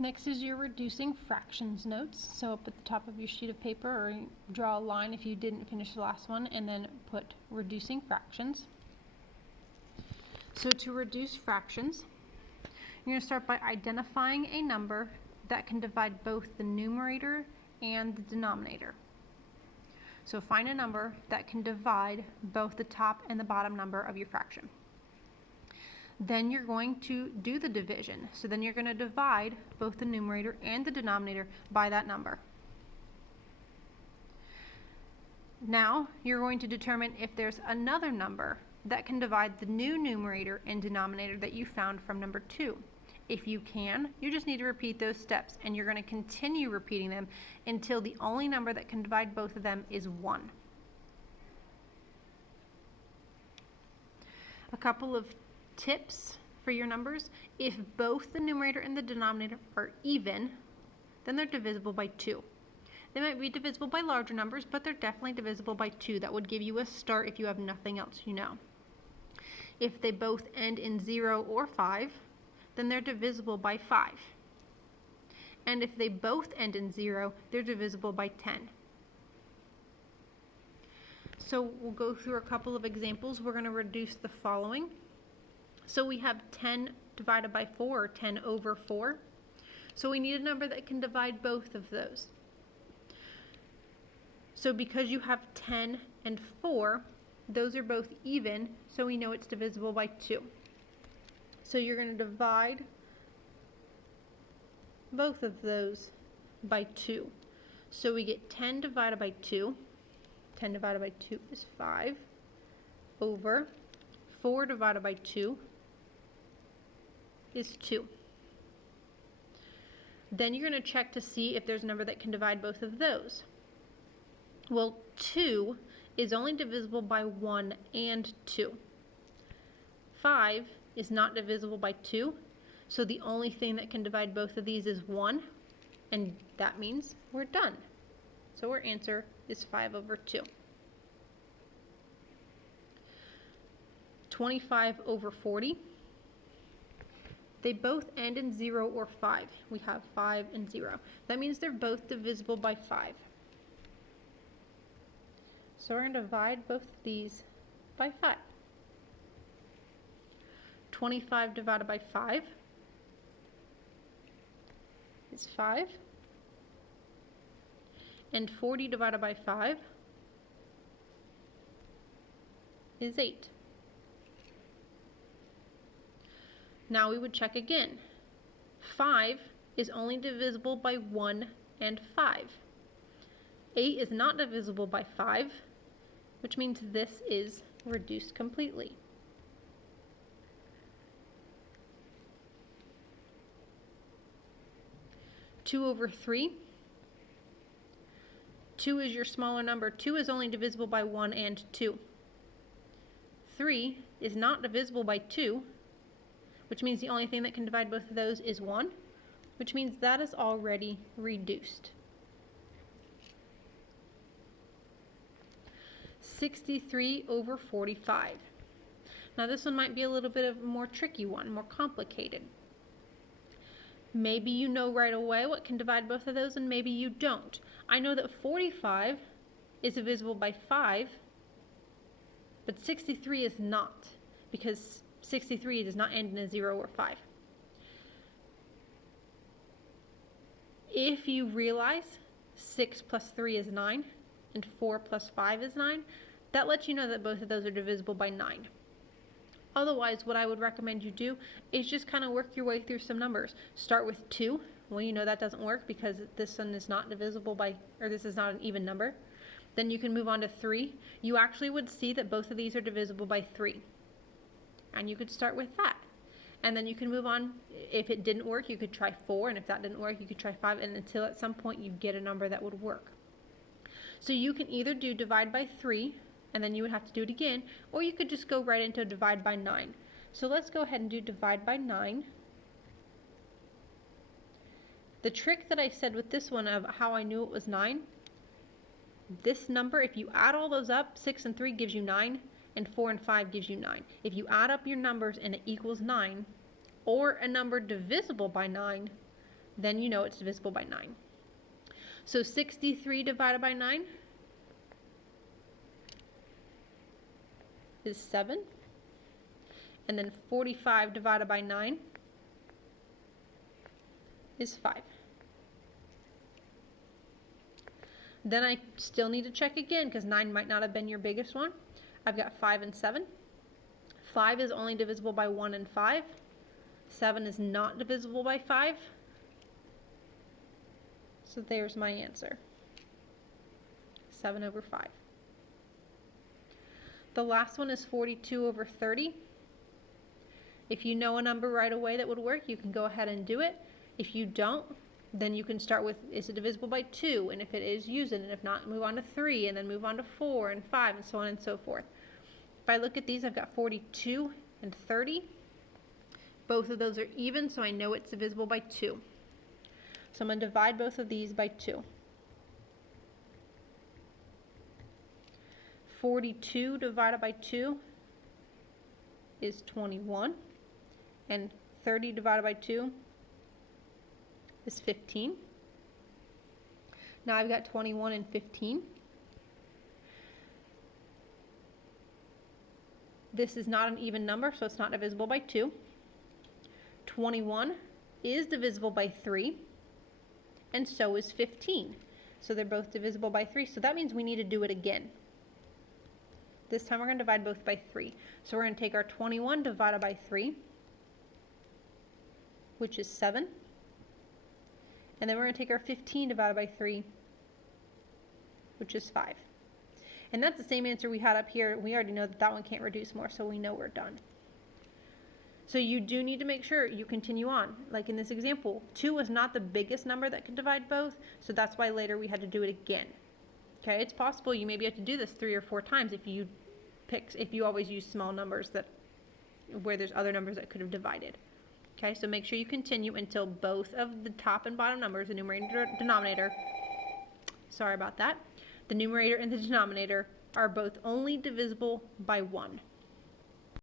Next is your reducing fractions notes. So up at the top of your sheet of paper, or draw a line if you didn't finish the last one, and then put reducing fractions. So to reduce fractions, you're going to start by identifying a number that can divide both the numerator and the denominator. So find a number that can divide both the top and the bottom number of your fraction. Then you're going to do the division. So then you're going to divide both the numerator and the denominator by that number. Now you're going to determine if there's another number that can divide the new numerator and denominator that you found from number 2. If you can, you just need to repeat those steps, and you're going to continue repeating them until the only number that can divide both of them is 1. A couple of tips for your numbers: if both the numerator and the denominator are even, then they're divisible by 2. They might be divisible by larger numbers, but they're definitely divisible by 2. That would give you a start if you have nothing else you know. If they both end in 0 or 5, then they're divisible by 5. And if they both end in 0, they're divisible by 10. So we'll go through a couple of examples. We're going to reduce the following. So we have 10 divided by 4, or 10 over 4. So we need a number that can divide both of those. So because you have 10 and 4, those are both even, so we know it's divisible by 2. So you're going to divide both of those by 2. So we get 10 divided by 2. 10 divided by 2 is 5 over 4 divided by 2 is 2. Then you're going to check to see if there's a number that can divide both of those. Well, 2 is only divisible by 1 and 2. 5 is not divisible by 2, so the only thing that can divide both of these is 1, and that means we're done. So our answer is 5 over 2. 25 over 40. They both end in 0 or 5. We have 5 and 0. That means they're both divisible by 5. So we're going to divide both of these by 5. 25 divided by 5 is 5. And 40 divided by 5 is 8. Now we would check again. 5 is only divisible by 1 and 5. 8 is not divisible by 5, which means this is reduced completely. 2 over 3. 2 is your smaller number. 2 is only divisible by 1 and 2. 3 is not divisible by 2, which means the only thing that can divide both of those is 1, which means that is already reduced. 63 over 45. Now this one might be a little bit of a more tricky one, more complicated. Maybe you know right away what can divide both of those, and maybe you don't. I know that 45 is divisible by 5, but 63 is not, because 63 does not end in a 0 or 5. If you realize 6 plus 3 is 9, and 4 plus 5 is 9, that lets you know that both of those are divisible by 9. Otherwise, what I would recommend you do is just kind of work your way through some numbers. Start with 2. Well, you know that doesn't work because this one is not divisible by, or this is not an even number. Then you can move on to 3. You actually would see that both of these are divisible by 3. And you could start with that. And then you can move on. If it didn't work, you could try 4. And if that didn't work, you could try 5. And until at some point you get a number that would work. So you can either do divide by 3, and then you would have to do it again, or you could just go right into divide by 9. So let's go ahead and do divide by 9. The trick that I said with this one of how I knew it was 9, this number, if you add all those up, 6 and 3 gives you 9, and 4 and 5 gives you 9. If you add up your numbers and it equals 9, or a number divisible by 9, then you know it's divisible by 9. So 63 divided by 9 is 7. And then 45 divided by 9 is 5. Then I still need to check again because 9 might not have been your biggest one. I've got 5 and 7. 5 is only divisible by 1 and 5. 7 is not divisible by 5. So there's my answer. 7 over 5. The last one is 42 over 30. If you know a number right away that would work, you can go ahead and do it. If you don't, then you can start with, is it divisible by 2? And if it is, use it. And if not, move on to 3, and then move on to 4 and 5, and so on and so forth. If I look at these, I've got 42 and 30. Both of those are even, so I know it's divisible by 2. So I'm going to divide both of these by 2. 42 divided by 2 is 21. And 30 divided by 2 is 15. Now I've got 21 and 15. This is not an even number, so it's not divisible by 2. 21 is divisible by 3, and so is 15. So they're both divisible by 3, so that means we need to do it again. This time we're going to divide both by 3. So we're going to take our 21 divided by 3, which is 7. And then we're going to take our 15 divided by 3, which is 5. And that's the same answer we had up here. We already know that that one can't reduce more, so we know we're done. So you do need to make sure you continue on. Like in this example, 2 was not the biggest number that could divide both, so that's why later we had to do it again. Okay, it's possible you maybe have to do this 3 or 4 times if you always use small numbers where there's other numbers that could have divided. Okay, so make sure you continue until both of the top and bottom numbers, the numerator and denominator, sorry about that, the numerator and the denominator are both only divisible by 1.